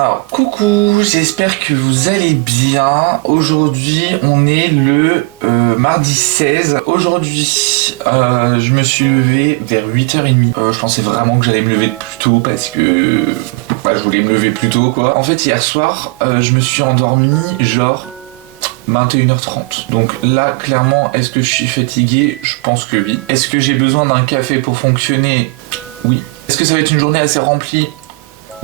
Alors, coucou, j'espère que vous allez bien. Aujourd'hui, on est le mardi 16. Aujourd'hui, je me suis levé vers 8h30. Je pensais vraiment que j'allais me lever plus tôt parce que je voulais me lever plus tôt, quoi. En fait, hier soir, je me suis endormi genre 21h30. Donc là, clairement, est-ce que je suis fatigué? Je pense que oui. Est-ce que j'ai besoin d'un café pour fonctionner? Oui. Est-ce que ça va être une journée assez remplie?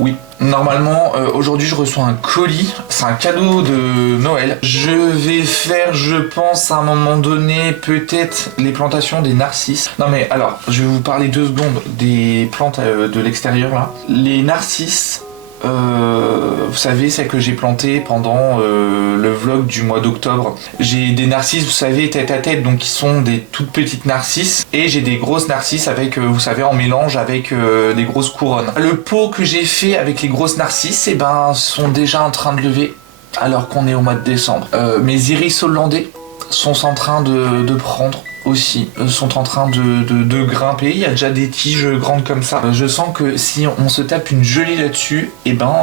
Oui. Normalement, aujourd'hui je reçois un colis, c'est un cadeau de Noël. Je vais faire, je pense, à un moment donné, peut-être les plantations des narcisses. Non mais alors, je vais vous parler 2 secondes des plantes de l'extérieur là. Les narcisses, vous savez, celles que j'ai plantées pendant le vlog du mois d'octobre. J'ai des narcisses, vous savez, tête à tête, donc qui sont des toutes petites narcisses. Et j'ai des grosses narcisses avec, vous savez, en mélange avec des grosses couronnes. Le pot que j'ai fait avec les grosses narcisses, eh ben, sont déjà en train de lever, alors qu'on est au mois de décembre. Mes iris hollandais sont en train de prendre aussi, sont en train de grimper. Il y a déjà des tiges grandes comme ça. Je sens que si on se tape une gelée là-dessus, et ben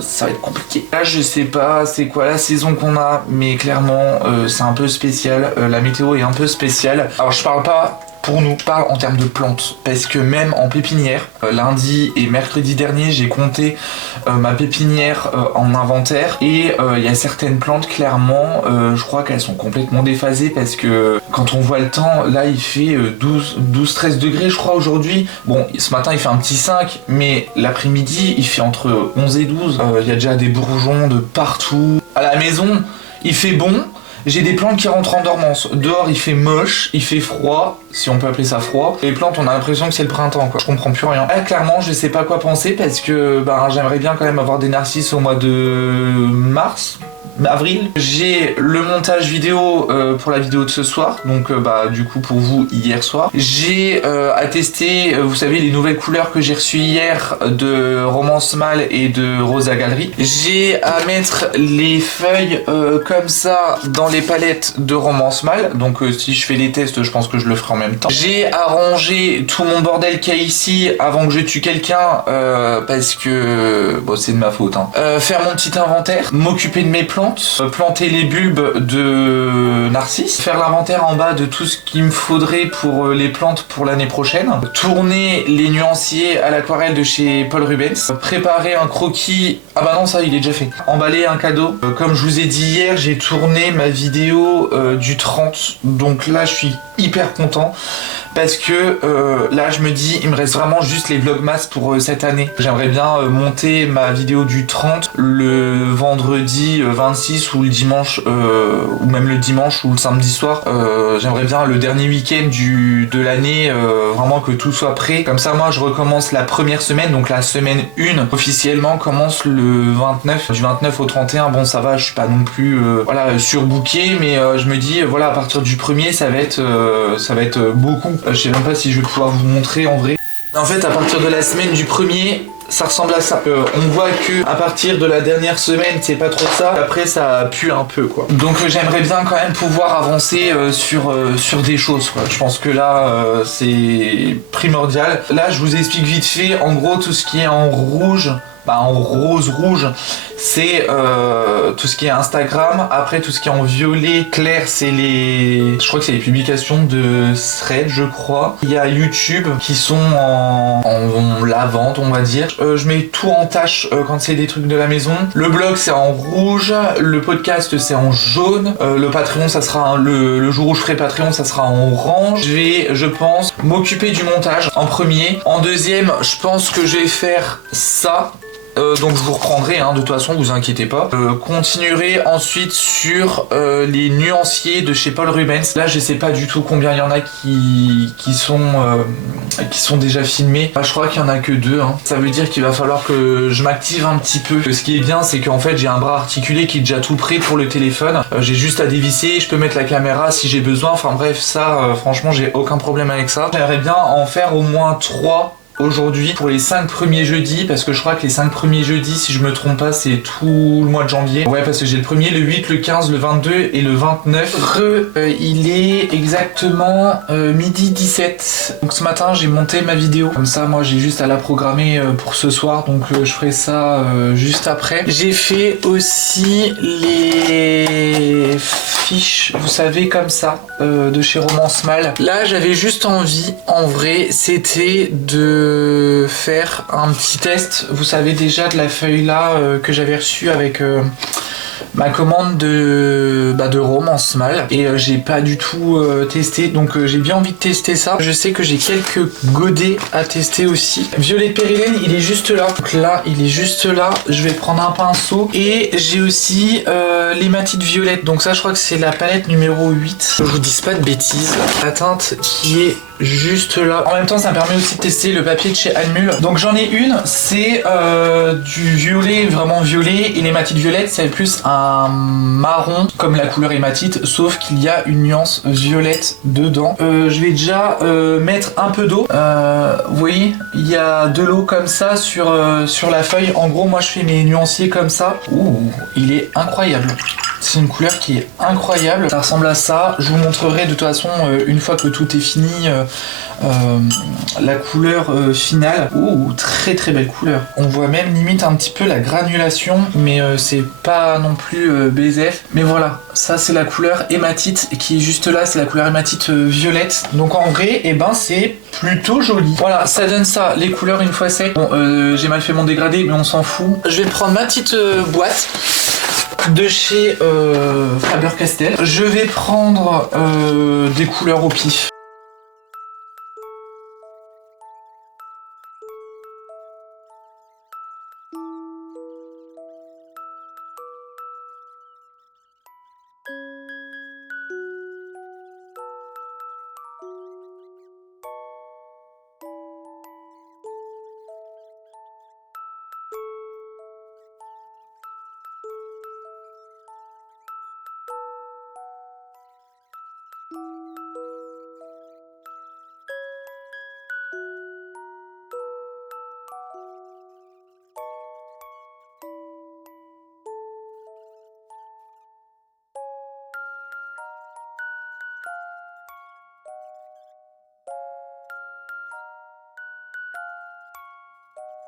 ça va être compliqué. Là je sais pas c'est quoi la saison qu'on a, mais clairement c'est un peu spécial. La météo est un peu spéciale. Alors je parle pas pour nous, je parle en termes de plantes, parce que même en pépinière, lundi et mercredi dernier, j'ai compté ma pépinière en inventaire, et il y a certaines plantes, clairement, je crois qu'elles sont complètement déphasées, parce que quand on voit le temps, là il fait 12-13 degrés, je crois, aujourd'hui. Bon, ce matin il fait un petit 5, mais l'après-midi il fait entre 11 et 12. Il y a déjà des bourgeons de partout. À la maison, il fait bon. J'ai des plantes qui rentrent en dormance. Dehors, il fait moche, il fait froid, si on peut appeler ça froid. Les plantes, on a l'impression que c'est le printemps, quoi. Je comprends plus rien. Là, clairement, je sais pas quoi penser parce que j'aimerais bien quand même avoir des narcisses au mois de mars. Avril. J'ai le montage vidéo pour la vidéo de ce soir, donc du coup pour vous hier soir. J'ai à tester, vous savez, les nouvelles couleurs que j'ai reçues hier de Romance Mâle et de Rosa Galerie. J'ai à mettre les feuilles comme ça dans les palettes de Romance Mâle, donc si je fais les tests, je pense que je le ferai en même temps. J'ai à ranger tout mon bordel qu'il y a ici avant que je tue quelqu'un, parce que c'est de ma faute, hein. Faire mon petit inventaire, m'occuper de mes plantes, planter les bulbes de narcisses, faire l'inventaire en bas de tout ce qu'il me faudrait pour les plantes pour l'année prochaine, tourner les nuanciers à l'aquarelle de chez Paul Rubens, préparer un croquis, non ça il est déjà fait, emballer un cadeau. Comme je vous ai dit hier, j'ai tourné ma vidéo du 30, donc là je suis hyper content parce que là je me dis il me reste vraiment juste les vlogmas pour cette année. J'aimerais bien monter ma vidéo du 30 le vendredi 26 ou le dimanche ou même le dimanche ou le samedi soir. J'aimerais bien le dernier week-end de l'année, vraiment que tout soit prêt. Comme ça moi je recommence la première semaine, donc la semaine 1 officiellement commence le 29, du 29 au 31. Bon ça va, je suis pas non plus surbooké, mais je me dis à partir du 1er ça va être beaucoup. Je sais même pas si je vais pouvoir vous montrer en vrai. En fait à partir de la semaine du 1er ça ressemble à ça. On voit que à partir de la dernière semaine c'est pas trop ça, après ça pue un peu quoi. Donc j'aimerais bien quand même pouvoir avancer sur des choses quoi. Je pense que là c'est primordial. Là je vous explique vite fait, en gros tout ce qui est en rouge, en rose rouge, c'est tout ce qui est Instagram. Après tout ce qui est en violet clair, c'est je crois que c'est les publications de Thread, je crois. Il y a YouTube qui sont en lavande, on va dire. Je mets tout en tâche quand c'est des trucs de la maison. Le blog c'est en rouge, le podcast c'est en jaune, le Patreon ça sera le jour où je ferai Patreon ça sera en orange. Je vais, je pense, m'occuper du montage en premier. En deuxième, je pense que je vais faire ça. Donc je vous reprendrai, de toute façon, vous inquiétez pas. Continuerai ensuite sur les nuanciers de chez Paul Rubens. Là je sais pas du tout combien il y en a qui sont déjà filmés. Je crois qu'il y en a que 2. Ça veut dire qu'il va falloir que je m'active un petit peu. Ce qui est bien c'est qu'en fait j'ai un bras articulé qui est déjà tout prêt pour le téléphone. J'ai juste à dévisser, je peux mettre la caméra si j'ai besoin. Enfin bref, ça franchement j'ai aucun problème avec ça. J'aimerais bien en faire au moins 3 aujourd'hui pour les 5 premiers jeudis, parce que je crois que les 5 premiers jeudis, si je me trompe pas, c'est tout le mois de janvier. Ouais, parce que j'ai le premier, le 8, le 15, le 22 et le 29. Il est exactement midi 17. Donc ce matin, j'ai monté ma vidéo. Comme ça, moi, j'ai juste à la programmer pour ce soir, donc je ferai ça juste après. J'ai fait aussi les fiches, vous savez, comme ça, de chez Romance Mal. Là, j'avais juste envie, en vrai, c'était de faire un petit test, vous savez déjà, de la feuille là que j'avais reçue avec ma commande de Romance Mal, et j'ai pas du tout testé, donc j'ai bien envie de tester ça. Je sais que j'ai quelques godets à tester aussi. Violet Périlène, il est juste là, donc là il est juste là. Je vais prendre un pinceau, et j'ai aussi l'hématite violette, donc ça je crois que c'est la palette numéro 8, je vous dise pas de bêtises. La teinte qui est juste là. En même temps, ça me permet aussi de tester le papier de chez Almul. Donc j'en ai une, c'est du violet, vraiment violet, et l'hématite violette, c'est plus un marron comme la couleur hématite, sauf qu'il y a une nuance violette dedans. Je vais déjà mettre un peu d'eau. Vous voyez, il y a de l'eau comme ça sur la feuille. En gros, moi je fais mes nuanciers comme ça. Ouh, il est incroyable. C'est une couleur qui est incroyable. Ça ressemble à ça. Je vous montrerai de toute façon une fois que tout est fini la couleur finale. Ouh, très très belle couleur. On voit même limite un petit peu la granulation, mais c'est pas non plus BSF. Mais voilà, ça c'est la couleur hématite qui est juste là. C'est la couleur hématite violette. Donc en vrai, eh ben c'est plutôt joli. Voilà, ça donne ça, les couleurs une fois sec. Bon, j'ai mal fait mon dégradé, mais on s'en fout. Je vais prendre ma petite boîte de chez Faber-Castell. Je vais prendre des couleurs au pif.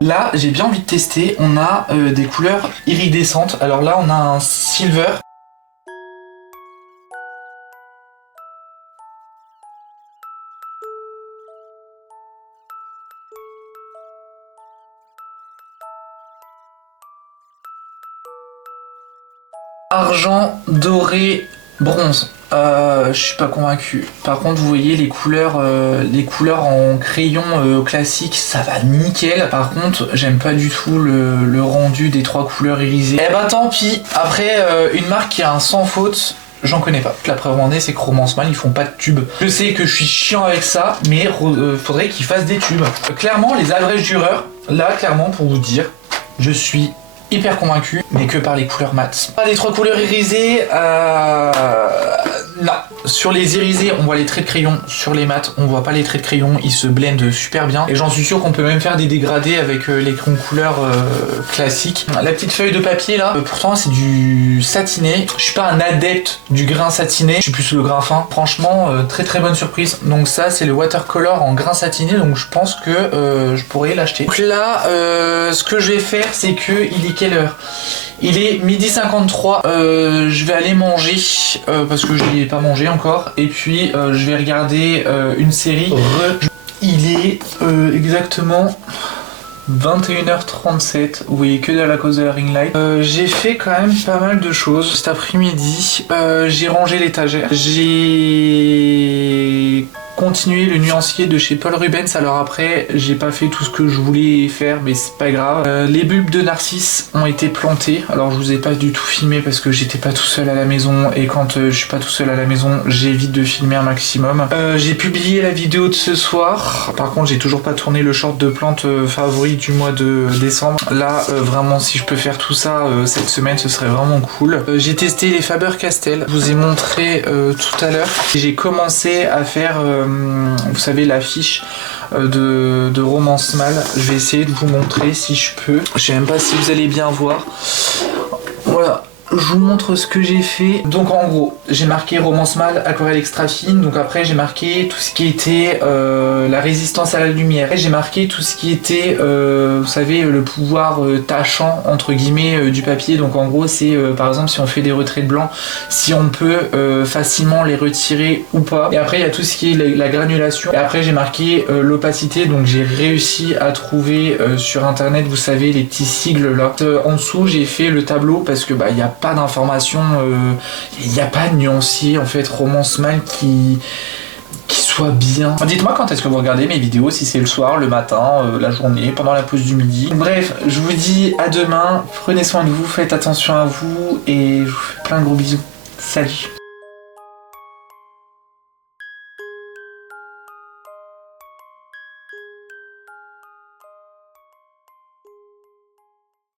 Là, j'ai bien envie de tester. On a des couleurs iridescentes. Alors là, on a un silver. Argent, doré, bronze. Je suis pas convaincu. Par contre, vous voyez les couleurs en crayon classique, ça va nickel. Par contre, j'aime pas du tout le rendu des 3 couleurs irisées. Eh bah tant pis. Après, une marque qui a un sans faute, j'en connais pas. La preuve en est, c'est que Romance Mal, ils font pas de tubes. Je sais que je suis chiant avec ça, mais faudrait qu'ils fassent des tubes. Clairement, les Average Dürer, là, clairement, pour vous dire, je suis hyper convaincu, mais que par les couleurs mat. Pas les 3 couleurs irisées, non. Sur les irisés, on voit les traits de crayon. Sur les mats, on voit pas les traits de crayon. Ils se blendent super bien. Et j'en suis sûr qu'on peut même faire des dégradés avec les couleurs classiques. La petite feuille de papier là, pourtant c'est du satiné. Je suis pas un adepte du grain satiné. Je suis plus le grain fin. Franchement, très très bonne surprise. Donc ça, c'est le watercolor en grain satiné. Donc je pense que je pourrais l'acheter. Donc là, ce que je vais faire, c'est que il est quelle heure ? Il est midi 53, je vais aller manger parce que je n'ai pas mangé encore, et puis je vais regarder une série. Il est exactement 21h37, vous voyez que dalle à cause de la ring light. J'ai fait quand même pas mal de choses cet après-midi. J'ai rangé l'étagère, j'ai continuer le nuancier de chez Paul Rubens. Alors après, j'ai pas fait tout ce que je voulais faire, mais c'est pas grave. Les bulbes de narcisse ont été plantés. Alors je vous ai pas du tout filmé parce que j'étais pas tout seul à la maison, et quand je suis pas tout seul à la maison, j'évite de filmer un maximum. J'ai publié la vidéo de ce soir. Par contre, j'ai toujours pas tourné le short de plantes favori du mois de décembre. Là, vraiment, si je peux faire tout ça cette semaine, ce serait vraiment cool. J'ai testé les Faber-Castell. Je vous ai montré tout à l'heure. J'ai commencé à faire vous savez, l'affiche de Romance Mal. Je vais essayer de vous montrer si je peux. Je sais même pas si vous allez bien voir. Voilà. Je vous montre ce que j'ai fait. Donc en gros, j'ai marqué Romance Mal, aquarelle extra fine. Donc après j'ai marqué tout ce qui était la résistance à la lumière. Et j'ai marqué tout ce qui était, vous savez, le pouvoir tâchant entre guillemets du papier. Donc en gros c'est par exemple si on fait des retraits de blanc, si on peut facilement les retirer ou pas. Et après il y a tout ce qui est la granulation. Et après j'ai marqué l'opacité. Donc j'ai réussi à trouver sur internet, vous savez, les petits sigles là. En dessous j'ai fait le tableau parce que bah il y a pas d'informations, il n'y a pas de nuancier en fait Romance Mal qui soit bien. Dites-moi quand est-ce que vous regardez mes vidéos, si c'est le soir, le matin, la journée, pendant la pause du midi. Bref, je vous dis à demain, prenez soin de vous, faites attention à vous et je vous fais plein de gros bisous. Salut.